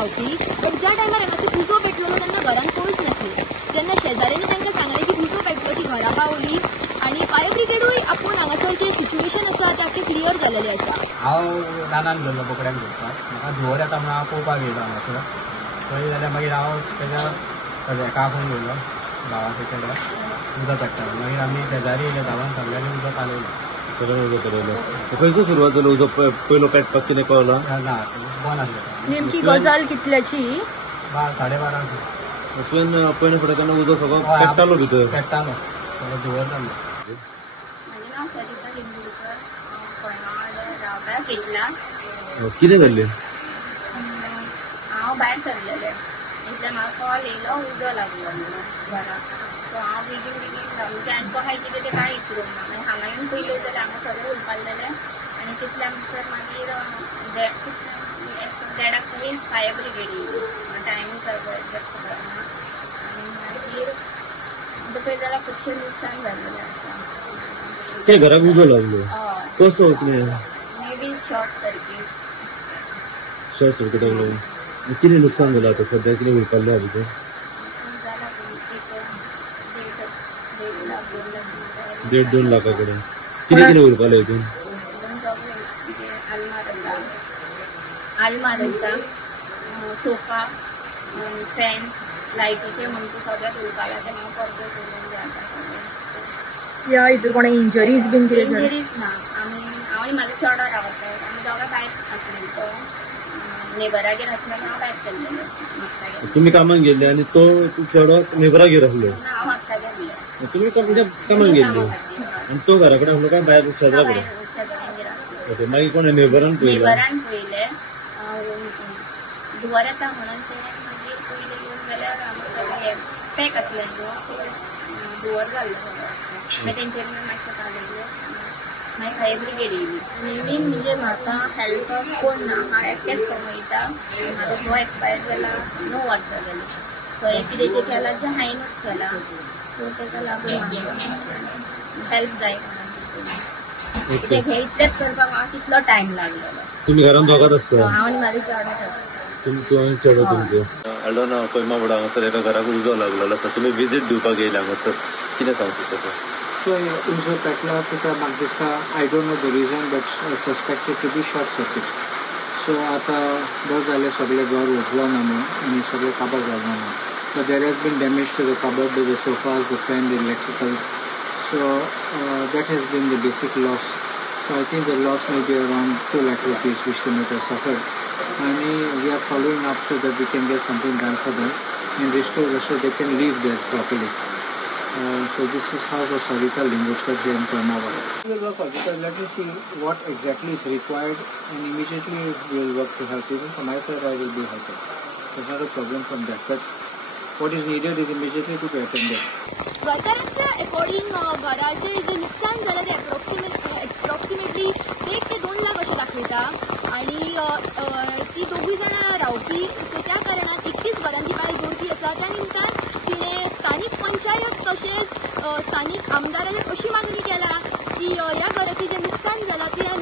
रावपी, पण ज्या टायमार हांगासर उजो पेटलो तेन्ना घरान कोणूच नासले. जेन्ना शेजाऱ्यांनी तांकां सांगलें की उजो पेटलो ती घरा पावली आणि फायर ब्रिगेडूय आपूण हांगासर जे सिच्युएशन आसा ते आख्खें क्लियर जालेलें आसा. हांव रानान गेल्लो बोकड्यांक घेवपाक, म्हाका धुंवर येता म्हणून हांव पळोवपाक येयलो हांगासर. पळय जाल्यार मागीर हांव तेज्या हेका फोन केलो भावाक केलो उदक पेट्टा. मागीर आमी शेजारी येयले, धांवून सगळ्यांनी उदक पालयलें. खंयसून सुरवात जाली उदक पयलो पेटपाक कितें कळलो? ना बंद आसलें. नेमकी गजाल कितल्याची? 12:30. पयले फुडें तेन्ना उदक सगळो पेट्टालो भितर. पेट्टालो सगळो धुंवर जाल्लो. म्हजें नांव सरिता लिंबूकर, कोळगांवां रावता केटला. कितें जाल्लें? हांव भायर सरलेलें, इतले म्हाका कॉल येयलो उजो लागलो म्हणून घराक. सो हांव बेगीन म्हणजे आनी कहाय कितें तें कांय विचारूंक ना. मागीर हांगा येवन पयलें जाल्यार हांगा सगळें उलपालेलें आनी तितल्या भितर मागीर देडाक मागीर फायर ब्रिगेड येयली. टायमींग सारको एडजस्ट करना आनी मागीर दुपार जाल्यार खुबशें लुकसाण जाल्लेलें आसा. ते घराक उजो लागलो कसो? May be short circuit. Short circuit लागलो. कितें लुकसाण जालां आतां सद्या? कितें उरपाल्लें आहा भितर? 1.5-2 लाखा कडेन. कितें कितें उरपालें हितून? आलमार आसा, सोफा, फॅन, लायटीचे म्हणटा सगळ्यात उरपालें. आतां हांव परते सोडून जाता. या हितून कोणा इंजरीज बीन कितें जालें? इंजरीज ना. हांव आनी म्हाजो चेडो रावता, आमी दोगां भायर आसलेली. तो नेबरागेर आसलेलो, हांव भायर सरलेलें. तुमी कामाक गेल्ले आनी तो चेडो नेबरागेर आसलो? हांव हाडटा गेल्लें. तुमी कामाक गेल्ले आनी तो घरा कडेन आसलो काय भायर शेजरा कडेन? ओके. मागीर कोण नेबरान पळयलें? नेबरान पळयलें धुंवर येता म्हणून ते मागीर पयलें येवन जाल्यार आमकां सगळें पॅक आसलें न्हू, धुंवर जाल्लो मागीर तेंच्यांनी मातशें काडलें. मागीर फायर ब्रिगेड येयली. मेन म्हणजे म्हाका हेल्पाक कोण ना, हांव एकटेंच कमयता. म्हाजो घोव एक्सपायर जाला 9 वर्सां जालीं. थंय कितें केलां तें हांवेंनूच केलां. सो ताका लागून म्हाका हेल्प जाय म्हणून कितें हे इतलेंच करपाक म्हाका कितलो टायम लागलेलो. तुमी घरान दोगांच आसता? हांव आनी म्हाजो चेडोच आसता. तुमी चेडो तुमचो? आल्डोना कोयमा फुडें हांगासर एका घराक उजो लागलेलो आसा. तुमी विजीट दिवपाक येयले हांगासर. कितें सांगता ताका? So उजो पेटला तुका म्हाका दिसता I don't know the reason but suspected to be short circuit. So आतां बरें जालें सगळें घर उठलो ना न्हू आनी सगळें काबार जालें ना. So there has been damage to the cupboard, the sofas, the fan, the electricals. So that has been the basic loss. So I think the loss may be around 2 lakh rupees which they might have suffered. And we are following up so that we can get something done for them and restore so they can live there properly. So this is House of Sarita Limbukar here in Karnataka. We will work out because let me see what exactly is required and immediately we will work to help. Even from my side I will be helping. There's not a problem from that. But what is needed is immediately to be attended. गोंयकारांच्या अकॉर्डिंग घराचें जें लुकसाण जालें तें एप्रॉक्सिमेटली 1 ते 2 लाख अशें दाखयता आनी ती दोगूय जाणां रावपी. सो त्या कारणान 31 घरांची बायल जोडपी आसा. त्या निमतान तिणें स्थानीक पंचायत तशेंच स्थानीक आमदारांनी अशी मागणी केला की ह्या घराचें जें लुकसाण जालां त्या